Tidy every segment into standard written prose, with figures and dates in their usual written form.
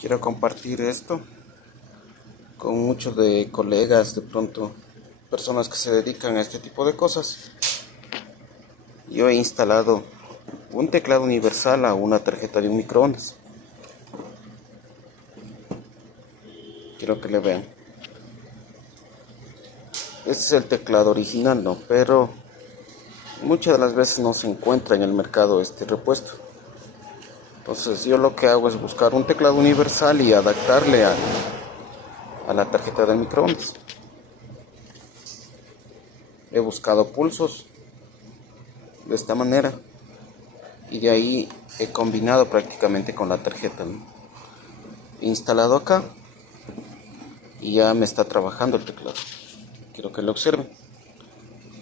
Quiero compartir esto con muchos de colegas, de pronto personas que se dedican a este tipo de cosas. Yo he instalado un teclado universal a una tarjeta de un microondas. Quiero que le vean. Este es el teclado original, ¿no? Pero muchas de las veces no se encuentra en el mercado este repuesto. Entonces yo lo que hago es buscar un teclado universal y adaptarle a la tarjeta del microondas. He buscado pulsos de esta manera y de ahí he combinado prácticamente con la tarjeta, ¿no? He instalado acá y ya me está trabajando el teclado. Quiero que lo observen.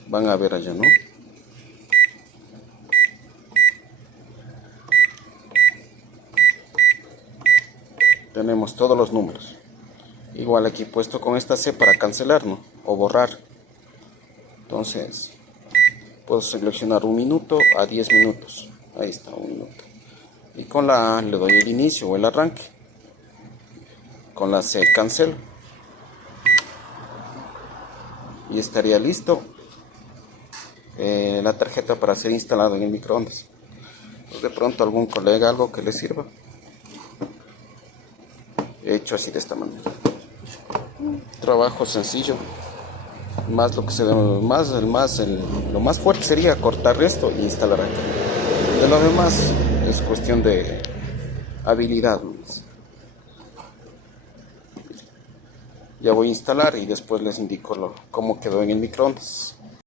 Van a ver allá, ¿no? Tenemos todos los números. Igual aquí puesto con esta C para cancelar, ¿no? O borrar. Entonces puedo seleccionar 1 minuto a 10 minutos. Ahí está, 1 minuto. Y con la A le doy el inicio o el arranque. Con la C cancelo. Y estaría listo la tarjeta para ser instalado en el microondas. Pues de pronto algún colega, algo que le sirva. He hecho así de esta manera. Trabajo sencillo. Más lo que se ve, lo más fuerte sería cortar esto e instalar aquí. De lo demás es cuestión de habilidad. Ya voy a instalar y después les indico cómo quedó en el microondas.